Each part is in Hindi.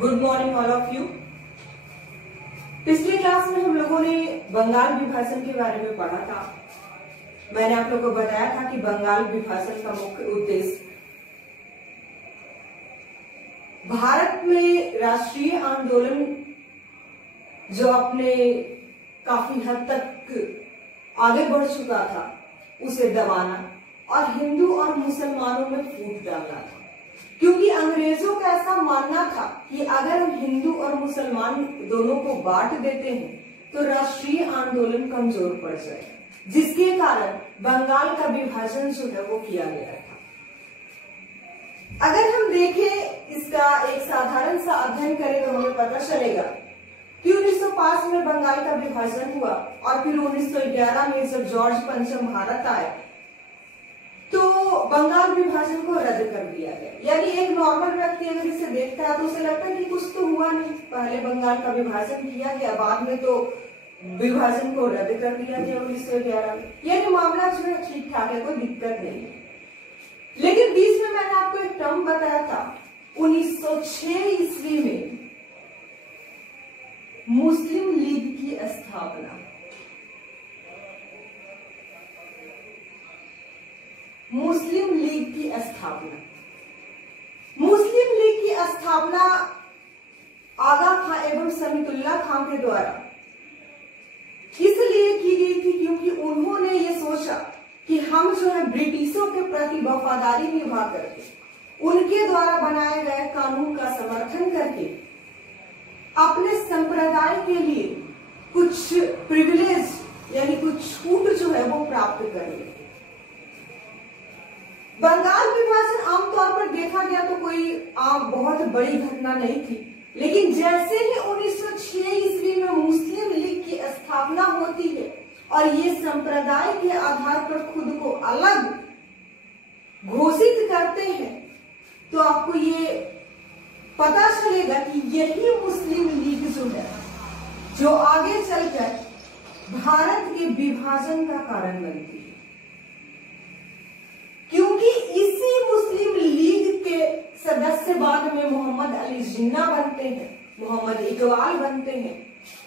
Good morning all of you. पिछले क्लास में हम लोगों ने बंगाल विभाजन के बारे में पढ़ा था। मैंने आप लोगों को बताया था कि बंगाल विभाजन का मुख्य उद्देश्य भारत में राष्ट्रीय आंदोलन जो अपने काफी हद तक आगे बढ़ चुका था उसे दबाना और हिंदू और मुसलमानों में फूट डालना था, क्योंकि अंग्रेजों का ऐसा मानना था कि अगर हम हिंदू और मुसलमान दोनों को बांट देते हैं तो राष्ट्रीय आंदोलन कमजोर पड़ जाएगा, जिसके कारण बंगाल का विभाजन जो है वो किया गया था। अगर हम देखें इसका एक साधारण सा अध्ययन करें तो हमें पता चलेगा कि 1905 में बंगाल का विभाजन हुआ और फिर 1911 में जब जॉर्ज पंचम भारत आए तो बंगाल विभाजन को रद्द कर दिया गया। यानी एक नॉर्मल व्यक्ति अगर इसे देखता है तो उसे लगता है कि कुछ तो हुआ नहीं, पहले बंगाल का विभाजन किया गया, बाद में तो विभाजन को रद्द कर दिया गया 1911 में। यानी मामला जो है ठीक ठाक है, कोई दिक्कत नहीं है। लेकिन बीच में मैंने आपको एक टर्म बताया था, 1906 ईस्वी में मुस्लिम लीग की स्थापना। मुस्लिम लीग की स्थापना आगा खां एवं समीतुल्लाह खां के द्वारा इसलिए की गई थी क्योंकि उन्होंने ये सोचा कि हम जो है ब्रिटिशों के प्रति वफादारी निभा करके उनके द्वारा बनाए गए कानून का समर्थन करके अपने संप्रदाय के लिए कुछ प्रिविलेज यानी कुछ छूट जो है वो प्राप्त करेंगे। बंगाल विभाजन आमतौर पर देखा गया तो कोई बहुत बड़ी घटना नहीं थी, लेकिन जैसे ही 1906 ईस्वी में मुस्लिम लीग की स्थापना होती है और ये संप्रदाय के आधार पर खुद को अलग घोषित करते हैं तो आपको ये पता चलेगा कि यही मुस्लिम लीग जो है जो आगे चलकर भारत के विभाजन का कारण बनती है, क्योंकि इसी मुस्लिम लीग के सदस्य बाद में मोहम्मद अली जिन्ना बनते हैं, मोहम्मद इकबाल बनते हैं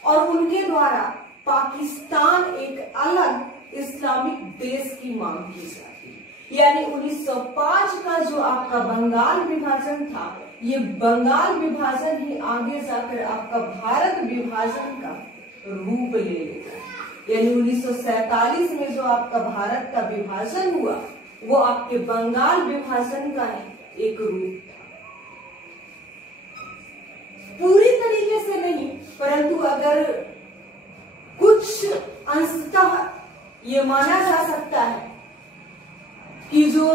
और उनके द्वारा पाकिस्तान एक अलग इस्लामिक देश की मांग की जाती है। यानी 1905 का जो आपका बंगाल विभाजन था, ये बंगाल विभाजन ही आगे जाकर आपका भारत विभाजन का रूप ले लेता है। यानी 1947 में जो आपका भारत का विभाजन हुआ वो आपके बंगाल विभाजन का ही एक रूप था। पूरी तरीके से नहीं, परंतु अगर कुछ अंशतः ये माना जा सकता है कि जो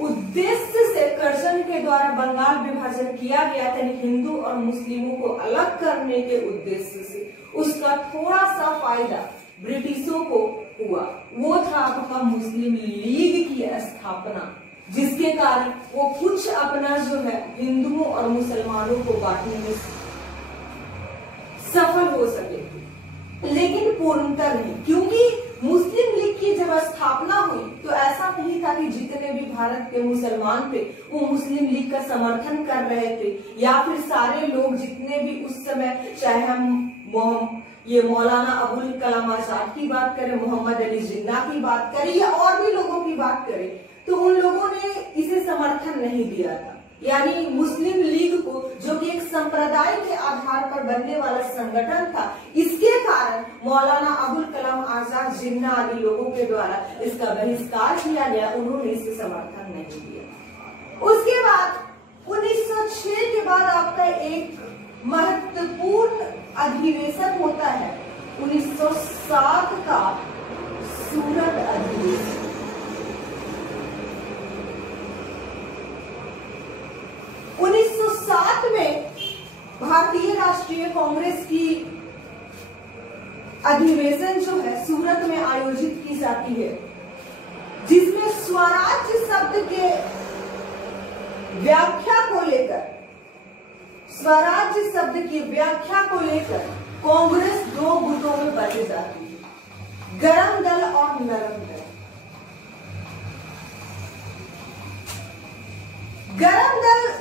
उद्देश्य से कर्जन के द्वारा बंगाल विभाजन किया गया था, हिंदू और मुस्लिमों को अलग करने के उद्देश्य से, उसका थोड़ा सा फायदा ब्रिटिशों को हुआ। वो था आपका मुस्लिम लीग की स्थापना, जिसके कारण वो कुछ अपना जो है हिंदुओं और मुसलमानों को बांटने में सफल हो सके, लेकिन पूर्णतः नहीं। क्योंकि मुस्लिम लीग की जब स्थापना हुई तो ऐसा नहीं था कि जितने भी भारत के मुसलमान थे वो मुस्लिम लीग का समर्थन कर रहे थे, या फिर सारे लोग जितने भी उस समय, चाहे हम ये मौलाना अबुल कलाम आजाद की बात करें, मोहम्मद अली जिन्ना की बात करें या और भी लोगों की बात करें, तो उन लोगों ने इसे समर्थन नहीं दिया था। यानी मुस्लिम लीग को, जो कि एक संप्रदाय के आधार पर बनने वाला संगठन था, इसके कारण मौलाना अबुल कलाम आजाद जिन्ना आदि लोगों के द्वारा इसका बहिष्कार किया गया, उन्होंने इसे समर्थन नहीं दिया। उसके बाद 1906 के बाद आपका एक महत्वपूर्ण अधिवेशन होता है, 1907 का सूरत अधिवेशन। में भारतीय राष्ट्रीय कांग्रेस की अधिवेशन जो है सूरत में आयोजित की जाती है, जिसमें स्वराज्य शब्द के व्याख्या को लेकर, स्वराज्य शब्द की व्याख्या को लेकर कांग्रेस दो गुटों में बांटी जाती है, गरम दल और नरम दल। गरम दल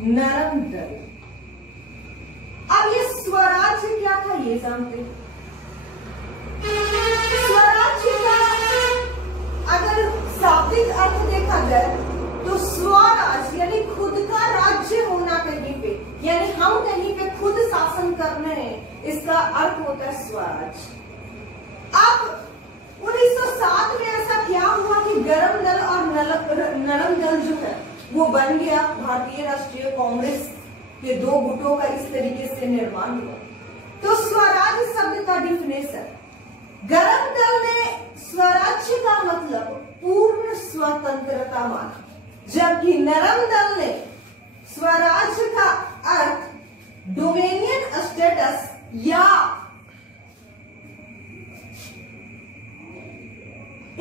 नरम दल। अब ये स्वराज्य क्या था ये जानते हैं। स्वराज्य का अगर शाब्दिक अर्थ देखा जाए तो स्वराज यानी खुद का राज्य होना कहीं पे, यानी हम कहीं पे खुद शासन करने हैं, इसका अर्थ होता है स्वराज। अब 1907 में ऐसा क्या हुआ कि गरम दल और नरम दल जो है वो बन गया। भारतीय राष्ट्रीय कांग्रेस के दो गुटों का इस तरीके से निर्माण हुआ। तो स्वराज शब्द का डिफिनेशन, गरम दल ने स्वराज्य का मतलब पूर्ण स्वतंत्रता माना, जबकि नरम दल ने स्वराज्य का अर्थ डोमेनियन स्टेटस या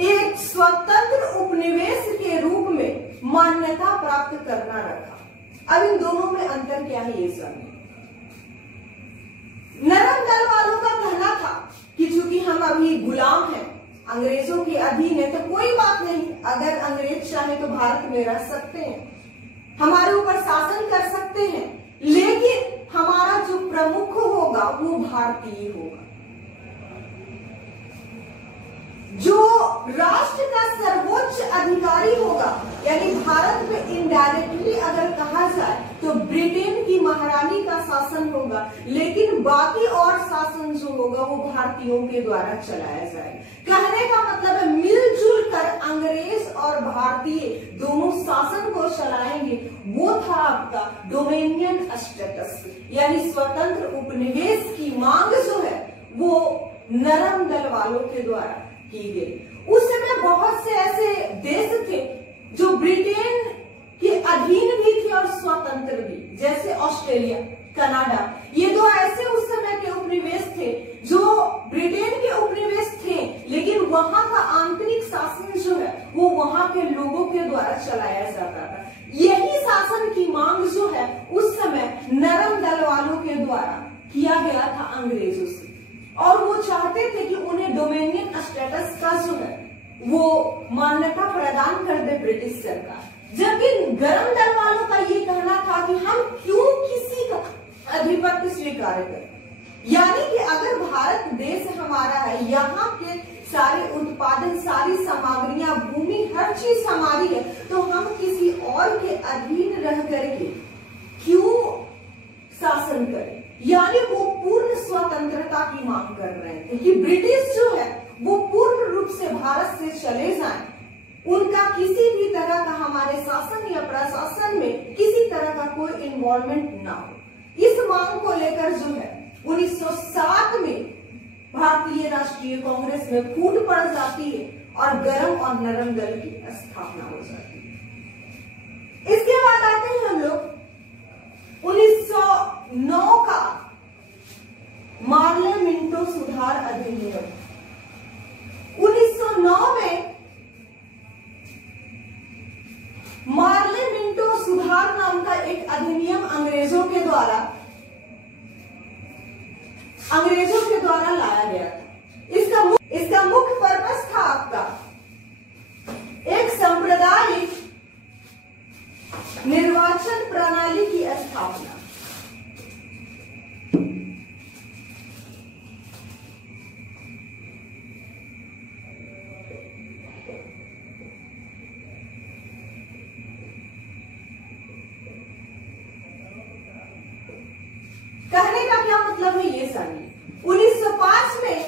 एक स्वतंत्र उपनिवेश के रूप में मान्यता प्राप्त करना रखा। अब इन दोनों में अंतर क्या है ये समझिए। नरम दल वालों का कहना था कि चूंकि हम अभी गुलाम हैं, अंग्रेजों के अधीन है, तो कोई बात नहीं, अगर अंग्रेज चाहे तो भारत में रह सकते हैं, हमारे ऊपर शासन कर सकते हैं, लेकिन हमारा जो प्रमुख होगा वो भारतीय होगा। जो राष्ट्र का सर्वोच्च अधिकारी होगा, यानी भारत में इनडायरेक्टली अगर कहा जाए तो ब्रिटेन की महारानी का शासन होगा, लेकिन बाकी और शासन जो होगा वो भारतीयों के द्वारा चलाया जाएगा। कहने का मतलब है मिलजुल कर अंग्रेज और भारतीय दोनों शासन को चलाएंगे। वो था आपका डोमेनियन स्टेटस, यानी स्वतंत्र उपनिवेश की मांग जो है वो नरम दल वालों के द्वारा की गई। उस समय बहुत से ऐसे देश थे जो ब्रिटेन के अधीन भी थे और स्वतंत्र भी, जैसे ऑस्ट्रेलिया, कनाडा। ये दो ऐसे उस समय के उपनिवेश थे जो ब्रिटेन के उपनिवेश थे, लेकिन वहां का आंतरिक शासन जो है वो वहां के लोगों के द्वारा चलाया जाता था। यही शासन की मांग जो है उस समय नरम दल वालों के द्वारा किया गया था अंग्रेजों से, और वो चाहते थे कि उन्हें डोमेनियन स्टेटस का जो है वो मान्यता प्रदान कर दे ब्रिटिश सरकार। जबकि गरम दल वालों का ये कहना था कि हम क्यों किसी का आधिपत्य स्वीकार करें, यानी कि अगर भारत देश हमारा है, यहाँ के सारे उत्पादन, सारी सामग्रियां, भूमि, हर चीज हमारी है, तो हम किसी और के अधीन रह करके क्यों शासन करें। यानी वो पूर्ण स्वतंत्रता की मांग कर रहे थे कि ब्रिटिश जो है वो पूर्ण रूप से भारत से चले जाएं, उनका किसी भी तरह का हमारे शासन या प्रशासन में किसी तरह का कोई इन्वॉल्वमेंट ना हो। इस मांग को लेकर जो है 1907 में भारतीय राष्ट्रीय कांग्रेस में फूट पड़ जाती है और गरम और नरम दल की स्थापना हो जाती है। इसके बाद आते हैं हम लोग 1909 का मार्ले मिंटो सुधार अधिनियम। 1909 में मार्ले मिंटो सुधार नाम का एक अधिनियम अंग्रेजों के द्वारा लाया गया था। इसका मुख्य पर्पस था आपका एक सांप्रदायिक निर्वाचन प्रणाली की स्थापना। कहने का क्या मतलब है ये समझिए। 1905 में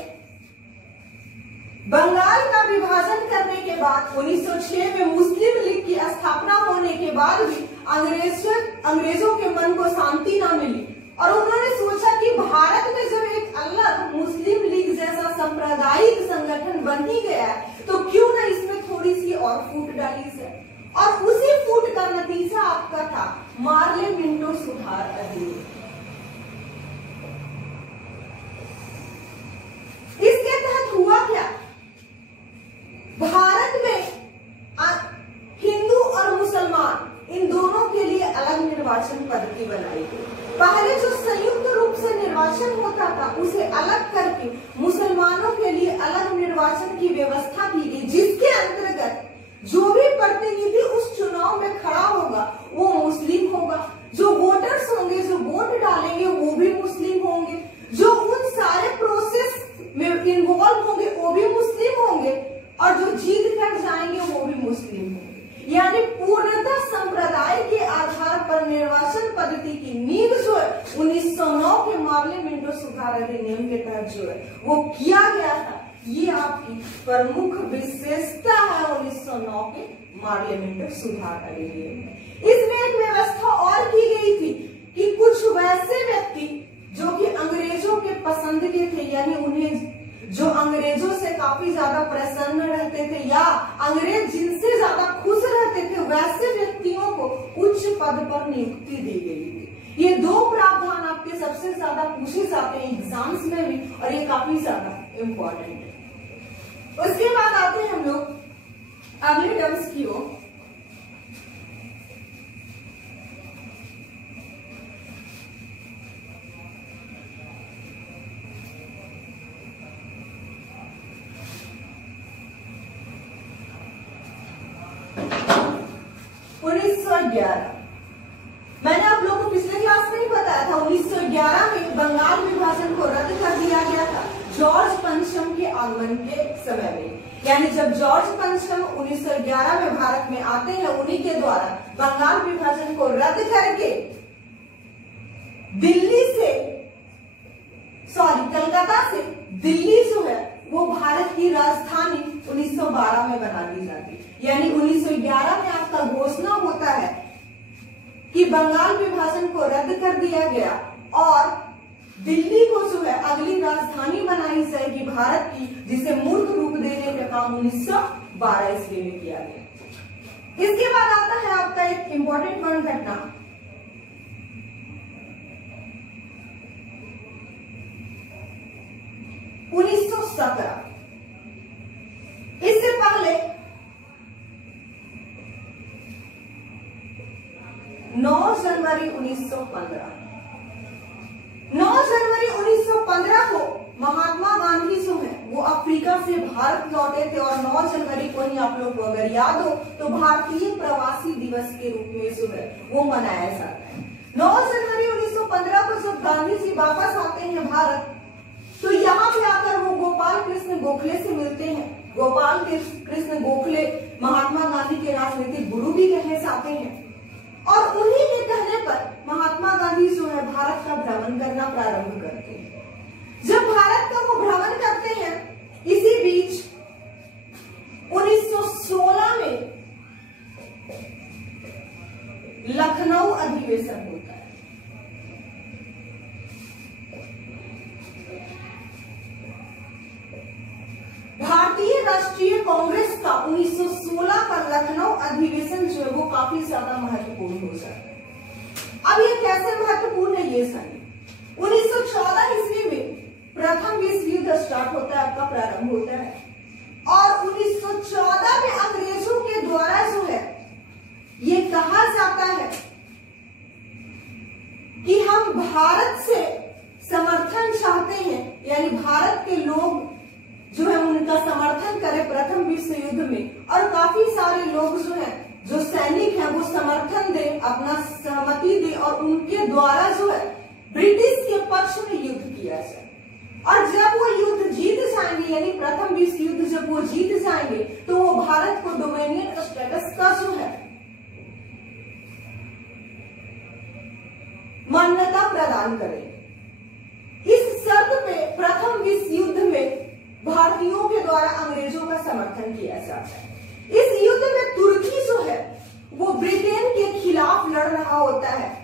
बंगाल का विभाजन करने के बाद 1906 में मुस्लिम लीग की स्थापना होने के बाद भी अंग्रेजों के मन को शांति ना मिली और उन्होंने सोचा कि भारत में जब एक अलग मुस्लिम लीग जैसा सांप्रदायिक संगठन बन ही गया है तो क्यों ना इसमें थोड़ी सी और फूट डाली जाए, और उसी फूट का नतीजा आपका था मार्ले मिंटो सुधार अधिनियम। इसके तहत हुआ क्या, भारत में हिंदू और मुसलमान इन दोनों के लिए अलग निर्वाचन पद्धति बनाई गई। पहले जो संयुक्त रूप से निर्वाचन होता था उसे अलग करके मुसलमानों के लिए अलग निर्वाचन की व्यवस्था की गई, जिसके अंतर्गत जो भी प्रतिनिधि उस चुनाव में खड़ा होगा वो मुस्लिम होगा, जो यानी पूर्णतः संप्रदाय के आधार पर निर्वाचन पद्धति की नींव जो है 1909 के पार्लियामेंट सुधार अधिनियम के तहत जो है वो किया गया था। ये आपकी प्रमुख विशेषता है 1909 के पार्लियामेंट सुधार अधिनियम में। इसमें एक व्यवस्था और की गई थी कि कुछ वैसे व्यक्ति जो कि अंग्रेजों के पसंद के थे, यानी उन्हें जो अंग्रेजों से काफी ज्यादा प्रसन्न रहते थे या अंग्रेज जिनसे ज्यादा खुश रहते थे, वैसे व्यक्तियों को उच्च पद पर नियुक्ति दी गई थी। ये दो प्रावधान आपके सबसे ज्यादा पूछे जाते हैं एग्जाम्स में भी, और ये काफी ज्यादा इम्पोर्टेंट है। उसके बाद आते हैं हम लोग अगले टर्म्स की ओर। मैंने आप लोगों को पिछले क्लास में ही बताया था 1911 में बंगाल विभाजन को रद्द कर दिया गया था जॉर्ज पंचम के आगमन के समय में। यानी जब जॉर्ज पंचम 1911 में भारत में आते हैं, उन्हीं के द्वारा बंगाल विभाजन को रद्द करके कलकत्ता से दिल्ली जो है वो भारत की राजधानी 1912 में बना दी जाती। यानी 1911 में आपका घोषणा होता है कि बंगाल विभाजन को रद्द कर दिया गया और दिल्ली को जो है अगली राजधानी बनाई जाएगी भारत की, जिसे मूर्त रूप देने का काम 1912 ईस्वी में किया गया। इसके बाद आता है आपका एक इंपॉर्टेंट वर्ण घटना, इससे पहले 9 जनवरी 1915 को महात्मा गांधी जो है वो अफ्रीका से भारत लौटे थे और 9 जनवरी को ही आप लोग को अगर याद हो तो भारतीय प्रवासी दिवस के रूप में जो है वो मनाया जाता है। 9 जनवरी 1915 को जब गांधी जी वापस आते हैं भारत, तो यहाँ पे आकर वो गोपाल कृष्ण गोखले से मिलते हैं। गोपाल कृष्ण गोखले महात्मा गांधी के राजनीतिक गुरु भी कहने जाते हैं और उन्हीं के कहने पर महात्मा गांधी जो है भारत का भ्रमण करना प्रारंभ करते हैं। जब भारत का वो भ्रमण करते हैं, इसी बीच 1916 में लखनऊ अधिवेशन होता है। भारतीय राष्ट्रीय कांग्रेस का 1916 का लखनऊ अधिवेशन जो है वो काफी ज्यादा महत्वपूर्ण हो जाता है। अब ये कैसे महत्वपूर्ण है ये जानिए। 1914 ईस्वी में प्रथम विश्व युद्ध स्टार्ट होता है, आपका प्रारंभ होता है और 1914 में अंग्रेजों के द्वारा जो है ये कहा जाता है कि हम भारत से समर्थन चाहते हैं, यानी भारत के लोग जो है उनका समर्थन करें प्रथम विश्व युद्ध में, और काफी सारे लोग जो है जो सैनिक हैं वो समर्थन दें, अपना सहमति दें और उनके द्वारा जो है ब्रिटिश के पक्ष में युद्ध किया जाए। और जब वो युद्ध जीत जाएंगे, यानी प्रथम विश्व युद्ध जब वो जीत जाएंगे, तो वो भारत को डोमिनियन स्टेटस का जो है मान्यता प्रदान करेंगे। इस शर्त पे प्रथम विश्व युद्ध में भारतीयों के द्वारा अंग्रेजों का समर्थन किया जाता है। इस युद्ध में तुर्की जो है वो ब्रिटेन के खिलाफ लड़ रहा होता है।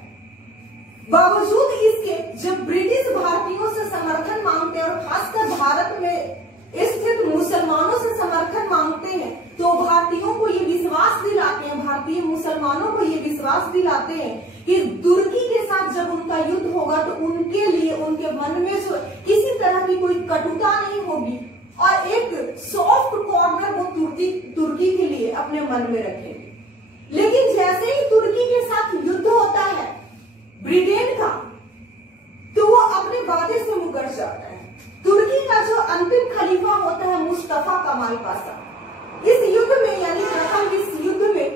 बावजूद इसके जब ब्रिटिश भारतीयों से समर्थन मांगते हैं और खासकर भारत में स्थित मुसलमानों से समर्थन मांगते हैं, तो भारतीयों को ये विश्वास दिलाते हैं, भारतीय मुसलमानों को ये विश्वास दिलाते हैं कि तुर्की के साथ जब उनका युद्ध होगा तो उनके लिए उनके मन में जो किसी तरह की कोई कटुता नहीं होगी और एक सॉफ्ट कॉर्नर वो तुर्की के लिए अपने मन में रखेंगे। लेकिन जैसे ही तुर्की के साथ युद्ध होता है ब्रिटेन का, तो वो अपने वादे से मुकर जाता है। तुर्की का जो अंतिम खलीफा होता है मुस्तफा कमाल पाशा, इस युद्ध में यानी प्रथम विश्व युद्ध में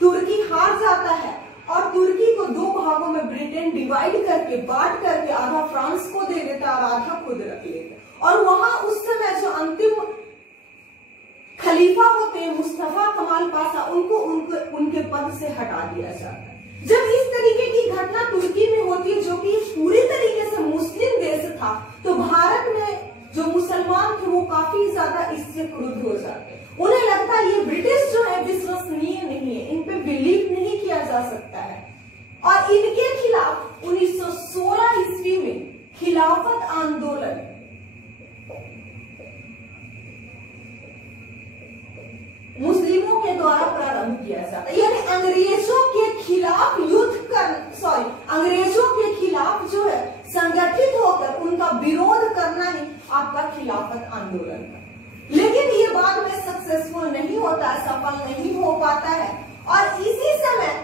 तुर्की हार जाता है और तुर्की को दो भागों में ब्रिटेन डिवाइड करके बांट करके आधा फ्रांस को दे देता और आधा खुद रख लेता। और वहां उस समय जो अंतिम खलीफा होते हैं मुस्तफा कमाल पाशा, उनको उनके पद से हटा दिया जाता है। जब इस तरीके की घटना तुर्की में होती है, जो कि पूरी तरीके से मुस्लिम देश था, तो भारत में जो मुसलमान थे वो काफी ज्यादा इससे क्रुद्ध हो जाते हैं। उन्हें लगता है ये ब्रिटिश जो है विश्वसनीय नहीं है, इन पे बिलीव नहीं किया जा सकता है, और इनके खिलाफ 1916 ईस्वी में खिलाफत आंदोलन मुस्लिमों के द्वारा प्रारंभ किया जाता है। यानी अंग्रेजों के खिलाफ अंग्रेजों के खिलाफ जो है संगठित होकर उनका विरोध करना ही आपका खिलाफत आंदोलन है। लेकिन ये बाद में सक्सेसफुल नहीं होता है, सफल नहीं हो पाता है, और इसी समय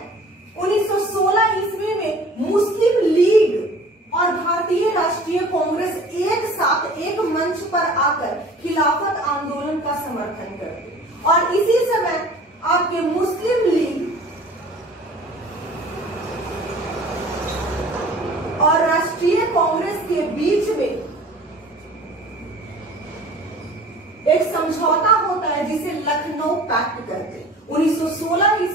1916 ईस्वी में मुस्लिम लीग और भारतीय राष्ट्रीय कांग्रेस एक साथ एक मंच पर आकर खिलाफत आंदोलन का समर्थन करते, और इसी समय आपके मुस्लिम लीग और राष्ट्रीय कांग्रेस के बीच में एक समझौता होता है जिसे लखनऊ पैक्ट कहते हैं। 1916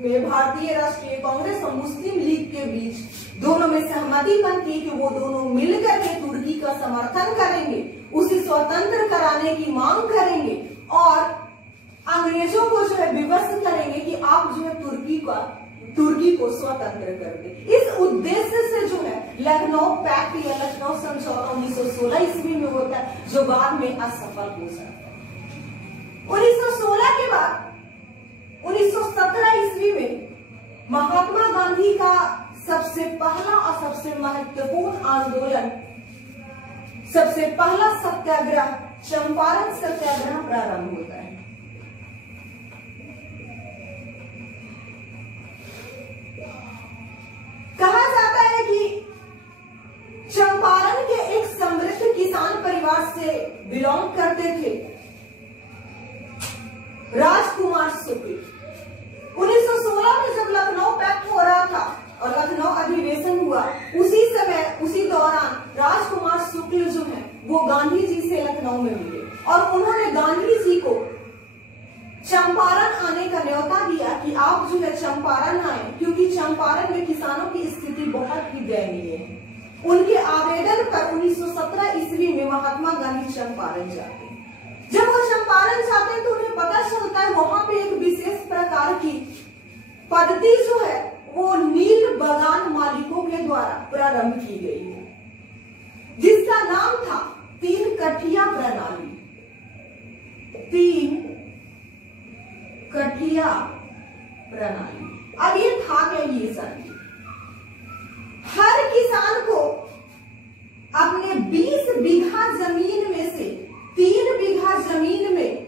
में भारतीय राष्ट्रीय कांग्रेस और मुस्लिम लीग के बीच दोनों में सहमति बनती है कि वो दोनों मिलकर के तुर्की का समर्थन करेंगे, उसे स्वतंत्र कराने की मांग करेंगे, और अंग्रेजों को जो है विवश करेंगे कि आप जो है तुर्की को स्वतंत्र कर दे। इस उद्देश्य से जो है लखनऊ पैक्ट या लखनऊ समझौता 1916 ईस्वी में होता है, जो बाद में असफल हो जाता है। 1916 के बाद 1917 ईस्वी में महात्मा गांधी का सबसे पहला और सबसे महत्वपूर्ण आंदोलन, सबसे पहला सत्याग्रह चंपारण सत्याग्रह प्रारंभ होता है। कहा जाता है कि चंपारण के एक समृद्ध किसान परिवार से बिलोंग करते थे राजकुमार शुक्ल। 1916 में जब लखनऊ पैक्ट हो रहा था और लखनऊ अधिवेशन हुआ, उसी दौरान राजकुमार शुक्ल जो है वो गांधी जी से लखनऊ में मिले, और उन्होंने गांधी जी को चंपारण आने का न्योता दिया कि आप जो है चंपारण आए, क्योंकि चंपारण में किसानों की स्थिति बहुत ही दयनीय है। उनके आवेदन पर 1917 ईस्वी में महात्मा गांधी चंपारण जाते हैं। जब वो चंपारण जाते हैं तो उन्हें पता चलता है वहां पे एक विशेष प्रकार की पद्धति जो है वो नील बगान मालिकों के द्वारा प्रारंभ की गई है, जिसका नाम था 3 कठिया प्रणाली। 3 कठिया प्रणाली। अब ये था क्या, ये जानिए। हर किसान को अपने 20 बीघा जमीन में से 3 बीघा जमीन में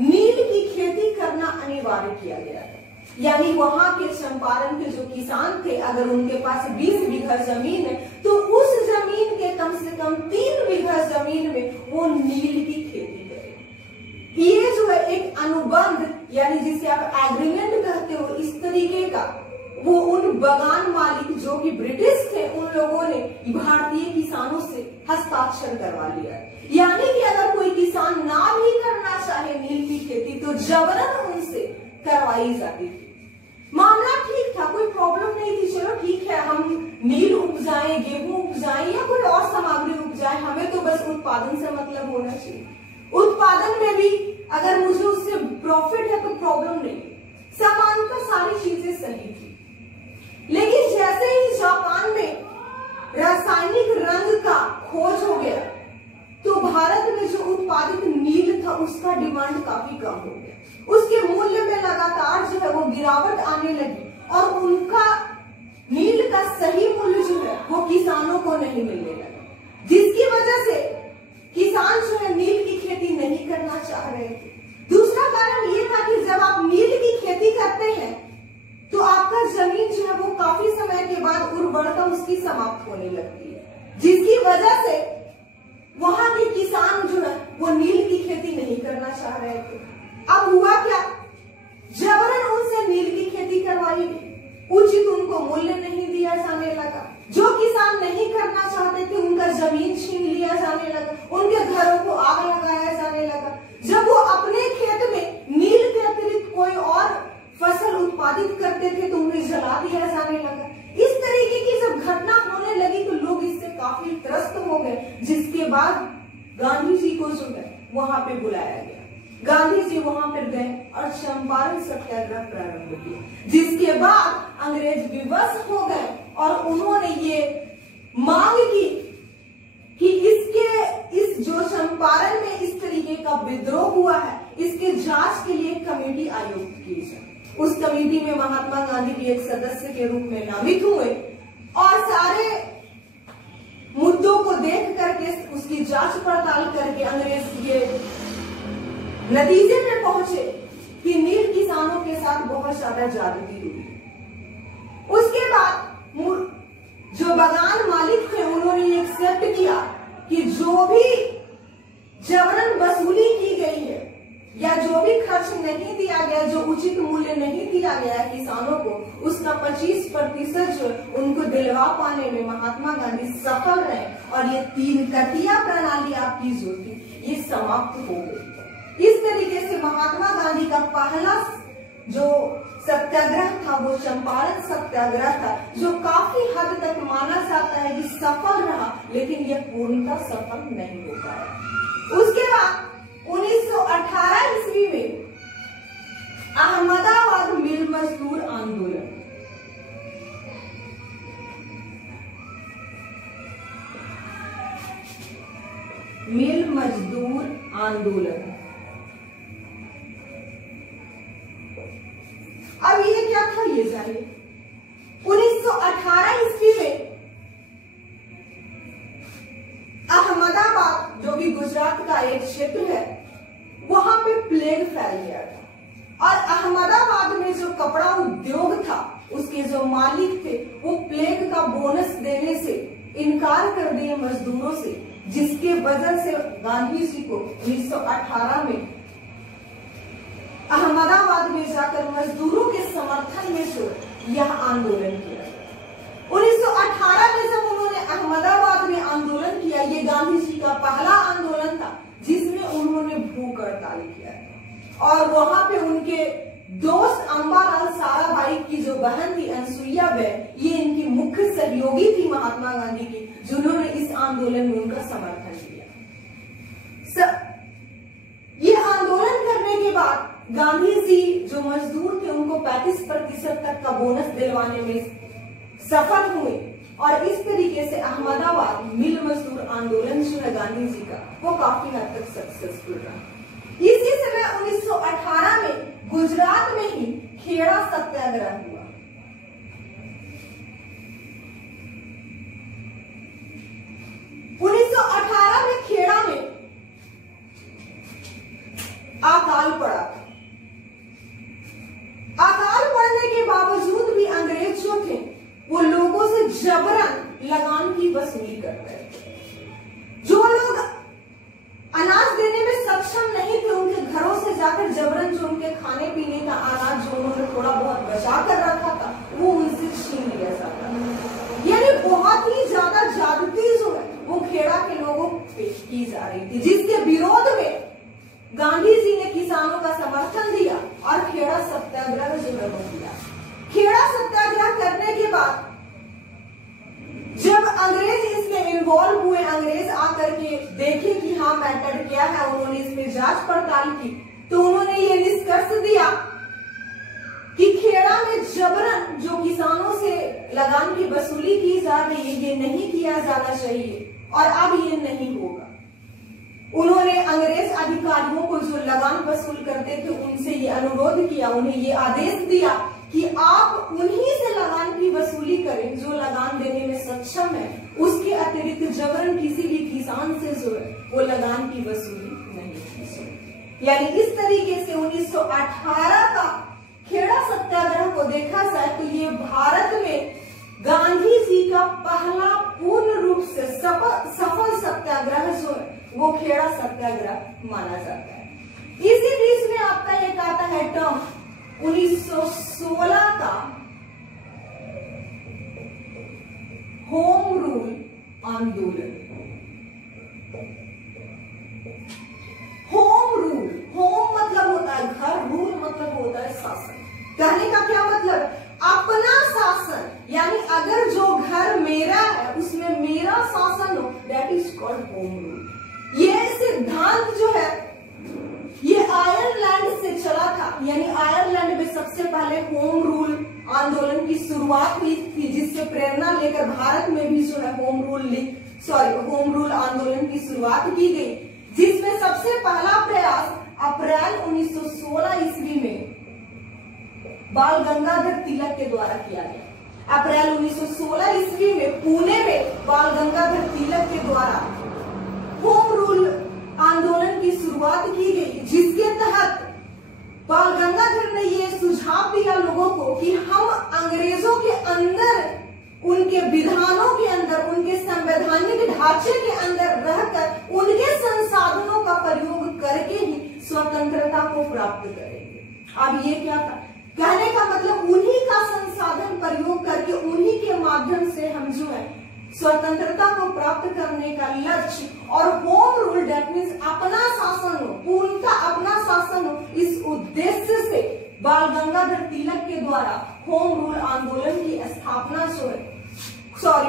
नील की खेती करना अनिवार्य किया गया था। यानी वहां के चंपारण के जो किसान थे, अगर उनके पास 20 बीघा जमीन है तो उस जमीन के कम से कम 3 बीघा जमीन में वो नील की खेती करें। ये जो है एक अनुबंध, यानी जिसे आप एग्रीमेंट कहते हो, इस तरीके का वो उन बगान मालिक जो कि ब्रिटिश थे, उन लोगों ने भारतीय किसानों से हस्ताक्षर करवा लिया। यानी कि अगर कोई किसान ना भी करना चाहे नील की खेती तो जबरन उनसे करवाई जाती थी। मामला ठीक था, कोई प्रॉब्लम नहीं थी, चलो ठीक है हम नील उपजाएं, गेहूं उपजाएं या कोई और सामग्री उपजाएं, हमें तो बस उत्पादन से मतलब होना चाहिए। उत्पादन में भी अगर मुझे उससे प्रॉफिट है तो प्रॉब्लम नहीं, समानता सारी चीजें सही थी। लेकिन जैसे ही जापान में रासायनिक रंग का खोज हो गया तो भारत में जो उत्पादित नील था उसका डिमांड काफी कम हो गया, उसके मूल्य में लगातार जो है वो गिरावट आने लगी, और उनका नील का सही मूल्य जो है वो किसानों को नहीं मिलने लगा, जिसकी वजह से किसान जो है नील की खेती नहीं करना चाह रहे थे। दूसरा कारण ये था कि जब आप नील की खेती करते हैं तो आपका जमीन जो है वो काफी समय के बाद उर्वरता उसकी समाप्त होने लगती है, जिसकी वजह से वहां के किसान जो है वो नील की खेती नहीं करना चाह रहे थे। अब हुआ क्या, जबरन उनसे नील की खेती करवाई गई, उचित उनको मूल्य नहीं दिया जाने लगा, जो किसान नहीं करना चाहते थे उनका जमीन छीन लिया जाने लगा, उनके घरों को आग लगाया जाने लगा। जब वो अपने खेत संपादित करते थे तो उन्हें जला दिया जाने लगा। इस तरीके की जब घटना होने लगी तो लोग इससे काफी त्रस्त हो गए, जिसके बाद गांधी जी को जो है वहां पे बुलाया गया। गांधी जी वहां पर गए और चंपारण सत्याग्रह प्रारंभ किया, जिसके बाद अंग्रेज विवश हो गए और उन्होंने ये मांग की कि इस जो चंपारण में इस तरीके का विद्रोह हुआ है, इसके जांच के लिए कमेटी आयोजित की जाए। उस कमेटी में महात्मा गांधी भी एक सदस्य के रूप में नामित हुए और सारे मुद्दों को देख करके उसकी जांच पड़ताल करके अंग्रेज ये नतीजे में पहुंचे कि नील किसानों के साथ बहुत ज्यादा ज्यादती हुई। उसके बाद जो बागान मालिक थे उन्होंने एक्सेप्ट किया कि जो भी जबरन वसूली की गई है या जो भी खर्च नहीं दिया गया, जो उचित मूल्य नहीं दिया गया किसानों को, उसका 25% जो उनको दिलवा पाने में महात्मा गांधी सफल रहे और ये 3 कटिया प्रणाली आपकी जो थी ये समाप्त हो गई। इस तरीके से महात्मा गांधी का पहला जो सत्याग्रह था वो चंपारण सत्याग्रह था, जो काफी हद तक माना जाता है कि सफल रहा, लेकिन यह पूर्णतः सफल नहीं हो पाया। उसके बाद 1918 ईस्वी में अहमदाबाद मिल मजदूर आंदोलन, मिल मजदूर आंदोलन। अब ये क्या था ये जानिए। 1918 ईस्वी में अहमदाबाद जो कि गुजरात का एक क्षेत्र है, वहां पे प्लेग फैल गया था और अहमदाबाद में जो कपड़ा उद्योग था उसके जो मालिक थे वो प्लेग का बोनस देने से इनकार कर दिए मजदूरों से, जिसके वजह से गांधी जी को 1918 में अहमदाबाद में जाकर मजदूरों के समर्थन में जो यह आंदोलन किया। 1918 में जब उन्होंने अहमदाबाद में आंदोलन किया, ये गांधी जी का पहला आंदोलन था जिसमें उन्होंने भूख हड़ताल किया और वहां पे उनके दोस्त अंबालाल साराभाई की जो बहन थी अनसुईयाबाई, ये इनकी मुख्य सहयोगी थी महात्मा गांधी की, जिन्होंने इस आंदोलन में उनका समर्थन किया। ये आंदोलन करने के बाद गांधी जी जो मजदूर थे उनको 35% तक का बोनस दिलवाने में सफल हुए और इस तरीके से अहमदाबाद मिल मजदूर आंदोलन जो है गांधी जी का वो काफी हद तक सक्सेसफुल रहा। इसी समय 1918 में गुजरात में ही खेड़ा सत्याग्रह हुआ। में खेड़ा में अकाल पड़ा। अकाल पड़ने के बावजूद भी अंग्रेज जो थे वो लोगों से जबरन लगान की वसूली करते थे। जो लोग अनाज देने में सक्षम नहीं थे उनके घरों से जाकर जबरन जो उनके खाने पीने का अनाज जो उन्होंने थोड़ा बहुत बचा कर रखा था वो उनसे छीन लिया जाता था। यानी बहुत ही ज्यादा ज्यादती जो है वो खेड़ा के लोगों पे की जा रही थी, जिसके विरोध में गांधी जी ने किसानों का समर्थन दिया और खेड़ा सत्याग्रह जो है वो किया। खेड़ा सत्याग्रह करने के बाद जब अंग्रेज इसमें इन्वॉल्व हुए, अंग्रेज आकर के देखे कि हाँ मैटर क्या है, उन्होंने इसमें जांच पड़ताल की तो उन्होंने ये निष्कर्ष दिया कि खेड़ा में जबरन जो किसानों से लगान की वसूली की जा रही है ये नहीं किया जाना चाहिए और अब ये नहीं होगा। उन्होंने अंग्रेज अधिकारियों को जो लगान वसूल करते थे उनसे ये अनुरोध किया, उन्हें ये आदेश दिया कि आप उन्हीं से लगान की वसूली करें जो लगान देने में सक्षम है, उसके अतिरिक्त जबरन किसी भी किसान से जो है वो लगान की वसूली नहीं की। यानी इस तरीके से 1918 का खेड़ा सत्याग्रह को देखा जाए तो ये भारत में गांधी जी का पहला पूर्ण रूप से सफल सत्याग्रह जो है वो खेड़ा सत्याग्रह माना जाता है। इसी बीच में आपका एक आता है टर्म 1916 का होम रूल आंदोलन। होम रूल, होम मतलब होता है घर, रूल मतलब होता है शासन। कहने का क्या मतलब कॉल्ड होम रूल। ये सिद्धांत जो है ये आयरलैंड से चला था, यानी आयरलैंड में सबसे पहले होम रूल आंदोलन की शुरुआत हुई थी, जिससे प्रेरणा लेकर भारत में भी जो है होम रूल आंदोलन की शुरुआत की गई, जिसमें सबसे पहला प्रयास अप्रैल 1916 ईस्वी में बाल गंगाधर तिलक के द्वारा किया गया। अप्रैल 1916 ईस्वी में पुणे में बाल गंगाधर तिलक के द्वारा होम रूल आंदोलन की शुरुआत की गई, जिसके तहत बाल गंगाधर ने ये सुझाव दिया लोगों को कि हम अंग्रेजों के अंदर, उनके विधानों के अंदर, उनके संवैधानिक ढांचे के अंदर रहकर उनके संसाधनों का प्रयोग करके ही स्वतंत्रता को प्राप्त करेंगे। अब ये क्या था, कहने का मतलब उन्हीं का संसाधन प्रयोग करके उन्हीं के माध्यम से हम जो है स्वतंत्रता को प्राप्त करने का लक्ष्य, और होम रूल डेट मीन्स अपना शासन हो, पूर्णतः अपना शासन हो, इस उद्देश्य से बाल गंगाधर तिलक के द्वारा होम रूल आंदोलन की स्थापना जो है,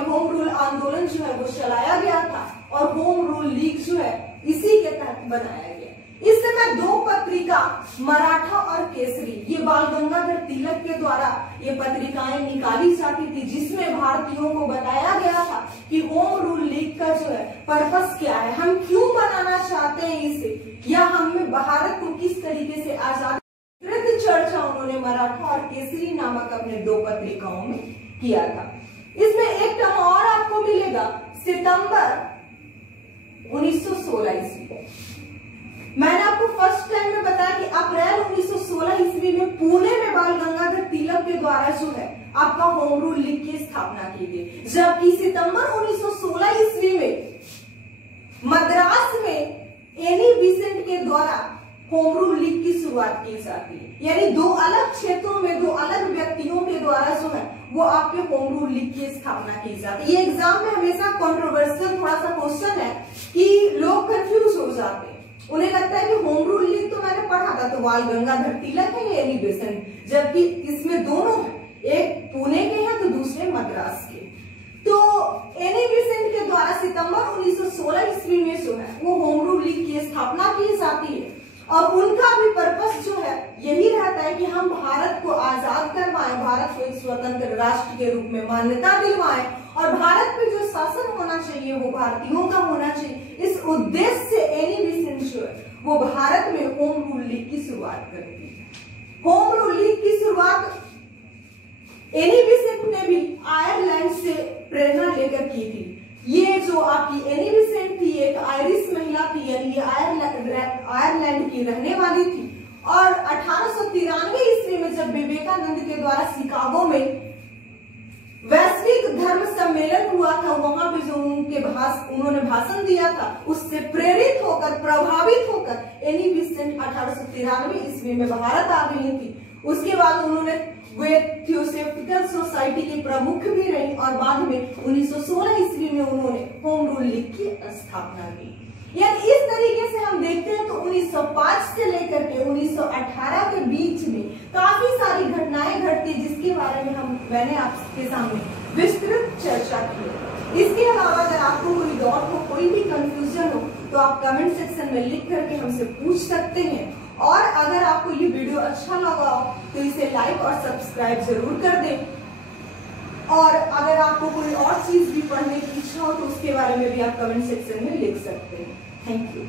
होम रूल आंदोलन जो है वो चलाया गया था, और होम रूल लीग जो है इसी के तहत बनाया गया। इस समय दो पत्रिका मराठा और केसरी, ये बाल गंगाधर तिलक के द्वारा ये पत्रिकाएं निकाली जाती थी, जिसमें भारतीयों को बताया गया था कि होम रूल लीग का जो है पर्पस क्या है, हम क्यों बनाना चाहते हैं इसे, या हमें भारत को किस तरीके से आजाद। चर्चा उन्होंने मराठा और केसरी नामक अपने दो पत्रिकाओं में किया था। इसमें एक टर्म और आपको मिलेगा, सितंबर 1916 ईस्वी। मैंने आपको फर्स्ट टाइम में बताया कि अप्रैल 1916 ईस्वी में पुणे में बाल गंगाधर तिलक के द्वारा जो है आपका होम रूल लीग की स्थापना की गई, जबकि सितंबर 1916 ईस्वी में मद्रास में एनी बिसेंट के द्वारा होम रूल लीग की शुरुआत की जाती है, यानी दो अलग क्षेत्रों में दो अलग व्यक्तियों के द्वारा जो है वो आपके होम रूल लीग की स्थापना की जाती है। ये एग्जाम में हमेशा कंट्रोवर्शियल थोड़ा सा क्वेश्चन है कि लोग कंफ्यूज हो जाते हैं, उन्हें लगता है कि होम रूल लीग तो मैंने पढ़ा था, तो बाल गंगाधर तिलक है या एनी बेसेंट, जबकि इसमें दोनों है, एक पुणे के हैं तो दूसरे मद्रास के। तो एनी बेसेंट के द्वारा सितंबर 1916 ईस्वी में जो है वो होम रूल लीग की स्थापना की जाती है, और उनका भी पर्पस जो है यही रहता है कि हम भारत को आजाद करवाएं, भारत को एक स्वतंत्र राष्ट्र के रूप में मान्यता दिलवाएं, और भारत में जो शासन होना चाहिए वो भारतीयों का होना चाहिए। इस उद्देश्य से एनी बेसेंट जो है वो भारत में होम रूल लीग की शुरुआत करती है। होम रूल लीग की शुरुआत एनी बेसेंट ने भी आयरलैंड से प्रेरणा लेकर की थी। ये जो आपकी एनी बेसेंट थी एक आयरिश महिला थी, यानी ये आयरलैंड की रहने वाली थी, और 1893 ईस्वी में जब विवेकानंद के द्वारा शिकागो में वैश्विक धर्म सम्मेलन हुआ था, वहां पे जो उन्होंने भाषण दिया था, उससे प्रेरित होकर, प्रभावित होकर एनी बेसेंट 1893 ईस्वी में भारत आ गई थी। उसके बाद उन्होंने वे थियोसॉफिकल सोसाइटी के प्रमुख भी रही, और बाद में 1916 ईस्वी में उन्होंने होम रूल लीग की स्थापना की। यानी इस तरीके से हम देखते हैं तो 1905 से लेकर के 1918 के बीच में काफी सारी घटनाएं घटती, जिसके बारे में मैंने आपके सामने विस्तृत चर्चा की। इसके अलावा अगर आपको कोई डाउट हो, कोई भी कंफ्यूजन हो, तो आप कमेंट सेक्शन में लिख करके हमसे पूछ सकते हैं, और अगर आपको ये वीडियो अच्छा लगा हो तो इसे लाइक और सब्सक्राइब जरूर कर दें, और अगर आपको कोई और चीज भी पढ़ने की इच्छा हो तो उसके बारे में भी आप कमेंट सेक्शन में लिख सकते हैं। Thank you.